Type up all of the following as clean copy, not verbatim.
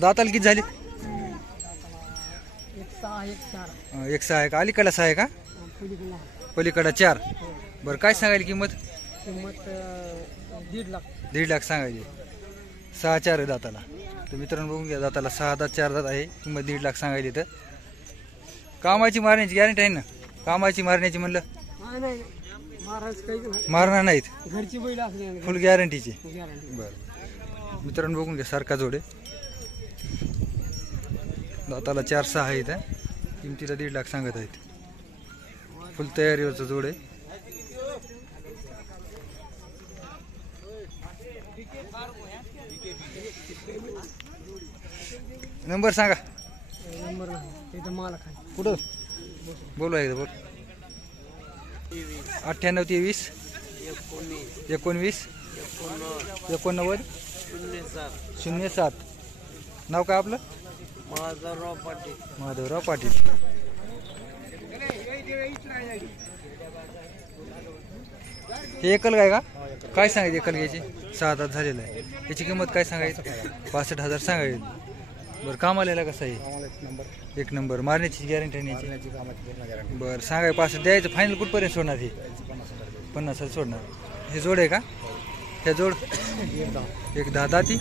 दाताला किती झाले? 1 6 1 4 एक 6 आहे का? अलीकडला 6 आहे का? पलीकडा 4. बरं काय सांगायला किंमत? किंमत 1.5 लाख. 1.5 लाख सांगायची. 6 4 आहे दाताला. तर मित्रांनो बघून घ्या, दाताला 6 दात 4 दात आहे. किंमत 1.5 लाख सांगायली. तर कामाची मारण्याची गॅरंटी आहे ना? कामाची मारण्याची म्हणलं नाही महाराज काही मारणार नाहीत, घरची बैल असली फुल गॅरंटीची. गॅरंटी. बरं मित्रांनो बघून घ्या, सारखा जोडे. दाताला 4 6 आहेत. किमतीला 1.5 लाख सांगत आहेत. फुल तयारीवरचं जोड आहे. नंबर सांगा. नंबर नाही इथं मला काय कुठं बोलवा एकदा बोल. 98 23 19 89 07. नाव काय आपलं? माधवराव पाटील. हे एकल काय का? काय सांगायचं एकल घ्यायची? 6 दात झालेलं आहे. याची किंमत काय सांगायची? 65,000 सांगायची. बरं कामाला कसं आहे? 1 नंबर. मारण्याची गॅरंटी नाही याची? बरं सांगाय 65 द्यायचं. फायनल कुठपर्यंत सोडणार? हे 50,000 सोडणार. हे जोड आहे का? त्या जोड 1 10 दाती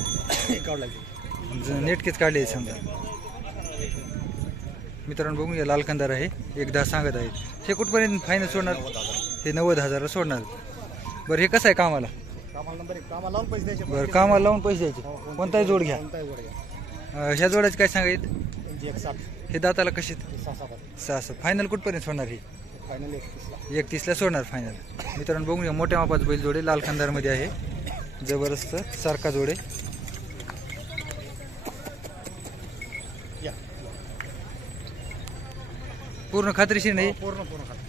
नेटकेच काढले समजा. मित्रांनो बघून घ्या, लाल कंदार आहे. 1 10 सांगत आहेत. हे कुठपर्यंत फायनल सोडणार? हे 90,000 सोडणार. बरं हे कसं आहे कामाला? बरं कामाला लावून पैसे द्यायचे. कोणताही जोड घ्या. ह्या जोडाची काय सांगायचं? हे दाताला कशी? 6 6. फायनल कुठपर्यंत सोडणार? हे 31 ला सोडणार फायनल. मित्रांनो बघून घ्या, मोठ्या मापाचं बैल जोडे, लाल कंदारमध्ये आहे. जबरदस्त सारखा जोडे. पूर्ण खात्रीशीर नाही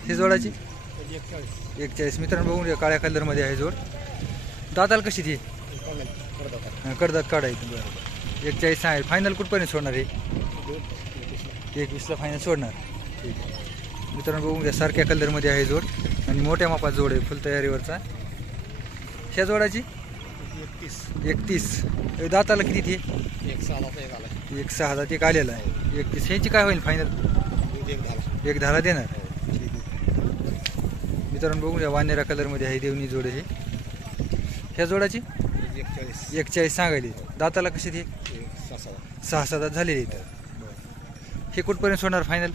हे जोडाची? 41. मित्रांनो बघून घ्या, काळ्या कलरमध्ये आहे जोड. दाताला कशी ती? कडदात काढायचं. बरं 41 आहे. फायनल कुठपर्यंत सोडणार? हे 21 ला फायनल सोडणार. ठीक आहे मित्रांनो बघून घ्या, सारख्या कलरमध्ये आहे जोड आणि मोठ्या मापात जोड आहे, फुल तयारीवरचा. ह्या जोडाची 31. दाताला किती ती? 1 6 दात एक आलेला आहे. 31. ह्याची काय होईल फायनल? 1 10 देणार. ठीक आहे मित्रांनो बघून घ्या, वानेरा कलरमध्ये आहे, देवणी जोड आहे. ह्या जोडाची 41 सांगायली. दाताला कशी ती? 6 6 दात झालेली. तर हे कुठपर्यंत सोडणार फायनल?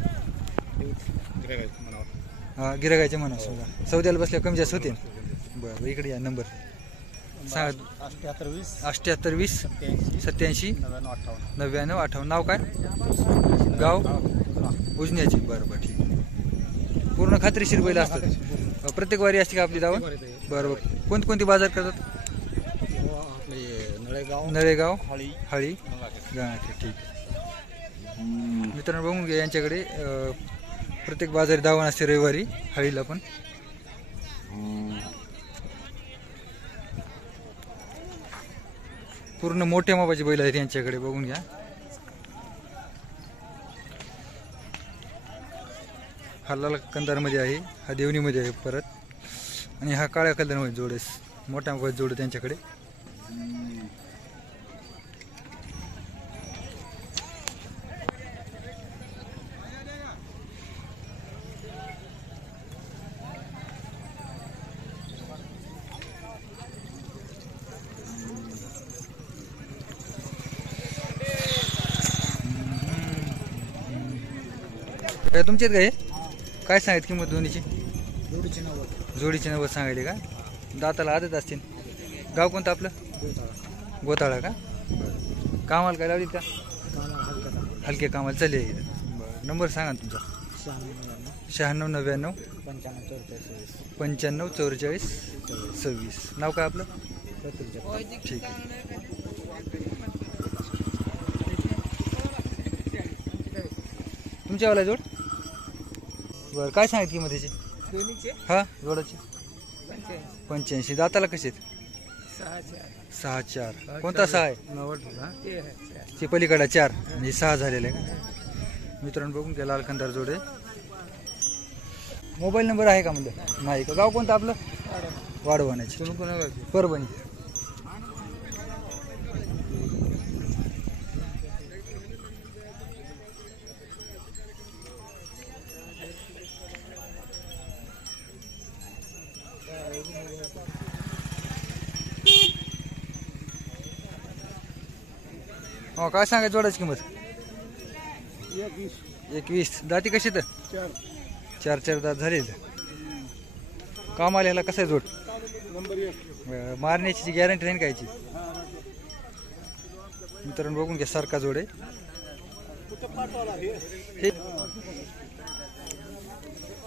गिरागायचे म्हणा समजा. सौद्याला बसल्या कमी जास्त होते. बरं इकडे या, नंबर सांगा. 78 20 87 99 58. नाव काय? गाव उजन्याची. बरं बरं ठीक आहे. पूर्ण खात्रीशीर बैल असतात. प्रत्येक वारी असते का आपली दावा? बरं बरं. कोणती बाजार करतात? नळेगाव हळी गाण्याचे. ठीक आहे मित्रांनो बघून घ्या, यांच्याकडे प्रत्येक बाजारी दावण असते रविवारी हळीला पण. पूर्ण मोठ्या मापाचे बैल आहेत यांच्याकडे, बघून घ्या. हा लाल कंदारमध्ये आहे, हा देवणीमध्ये आहे परत, आणि हा काळ्या कलरमध्ये जोड आहे. मोठ्या मापाचे जोड त्यांच्याकडे. तुमच्यात काय काय सांगितलं किंमत दोन्हीची? जोडीची 90 सांगायली का? दाताला आदत असतील. गाव कोणतं आपलं? गोताळा का? कामाला काय लावली का? हलके कामाला चालले. बरं नंबर सांगा ना तुमचा. 96 99 95 44 26. नाव काय आपलं? ठीक आहे. तुमच्यावाला जोड? बरं काय सांगितली किंमत त्याची? हा जोडाची 85. दाताला कसे आहेत? 6 4. कोणता 6 आहे? ते पलीकडा 4 म्हणजे 6 झालेलं आहे का? मित्रांनो बघून घ्या लाल कंदार जोडे. मोबाईल नंबर आहे का म्हणलं? नाही का. गाव कोणतं आपलं? वाढवण्याचे. तुम्ही कोणा परभणी. हो काय सांगायचं जोडाची किंमत? 21. दाती कशी तर? 4 दात झाले. काम आलेला कसं आहे जोड? मारण्याची गॅरंटी नाही कायची. मित्रांनो बघून घ्या सारखा जोड आहे.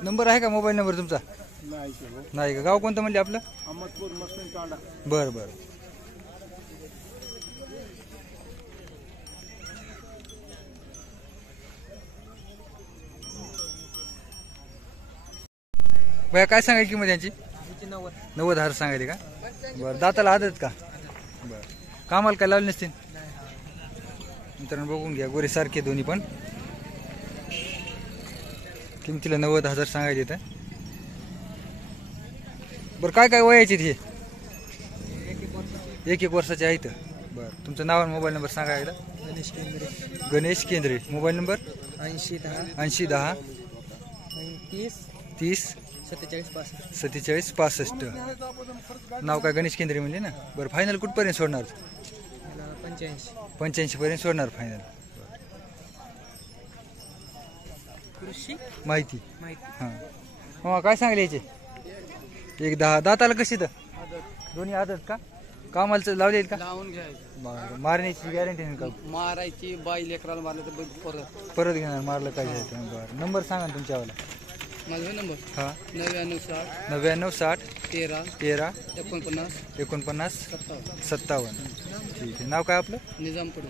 नंबर आहे का मोबाईल नंबर तुमचा? नाही का. गाव कोणतं म्हणले आपलं? बरं बरं. भैया काय सांगायची किंमत यांची? 90,000 सांगायली का? बरं. दाताला आदत का? बरं. कामाला काय लावले नसतील? मित्रांनो बघून घ्या गोरे सारखे दोन्ही पण. किमतीला 90,000 सांगायचे तर. बरं काय काय वयाचे हे? 1 वर्षाचे आहेत. बरं. तुमचं नाव आणि मोबाईल नंबर सांगा एकदा. गणेश केंद्रे. Mobile number 8010 30 47 65. नाव काय गणेश केंद्रे म्हणजे ना. बरं. फायनल कुठपर्यंत सोडणार? 85 पर्यंत सोडणार फायनल. माहिती हां. हो काय सांगले याचे? 110. दाताला कशी तर? दोन्ही आदत का? कामाला लावले का? लावून घ्यायचं. मारण्याची गॅरंटी नाही का? मारायची बाई लेकराला मारलं तर परत घेणार मारलं पाहिजे. बरं. नंबर सांगा ना तुमच्यावाला. माझा नंबर हां 99 60 13 49 49 57. 57. ठीक आहे. नाव काय आपलं? निजामपूर.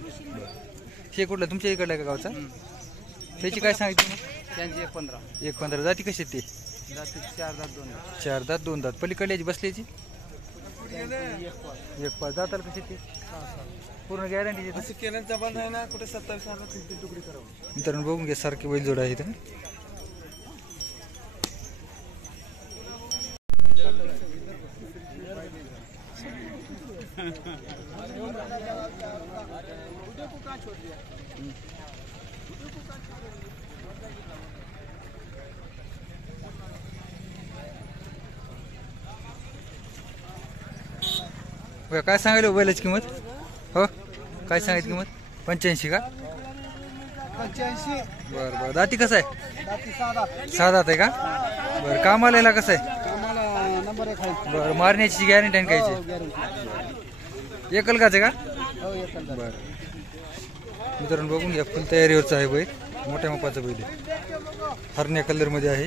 हे कुठलं तुमच्या इकडलं आहे का गावचा? त्याची काय सांगितली मग? त्यांची 115. जाती कशी आहेत ते? 4 दात 2 दात. 4 दात 2 दात. पलीकडल्याची बसल्याची 1 दाताला कशी ते? पूर्ण गॅरंटी केल्याचा बंद आहे ना. कुठे 27 तुकडी करावं. मित्रांनो बघून घ्या सारखे बैल जोड आहेत. काय सांगायला बैलाची किंमत? हो काय सांगायची किंमत? 85 का? 85. बरं बरं. दाती कसं आहे? दाती 6 दात. 6 दात आहे का? बरं. कामाला कसं आहे? कामाला नंबर 1 आहे. बरं. मारण्याची गॅरंटी आहे कायची? गॅरंटी. एकल काच आहे का? हो एकल. बरं. मित्रांनो बघून घ्या फुल तयारीवरचा आहे बैल. मोठ्या मापाचा बैल आहे. हरण्या कलर मध्ये आहे.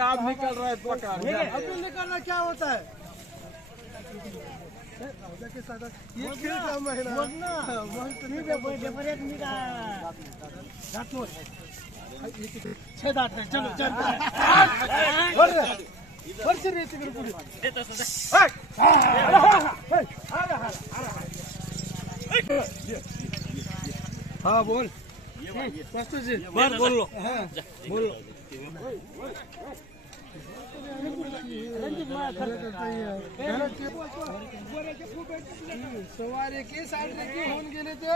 आप निकल रहा है निकलना क्या होता है? ये खेल का महीना चलो हाँ बोल बोलो बोलो सवारी की साडे की होऊन गेले ते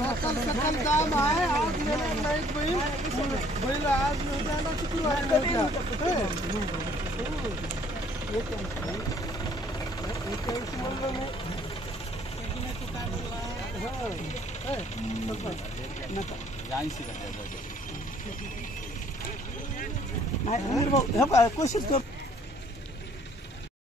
सकाळी दाम आहे आज येणार नाहीत बैल बैल आज जाणार शुक्रवारी नव्हत्या. म्हणलं मी कोशिश कर.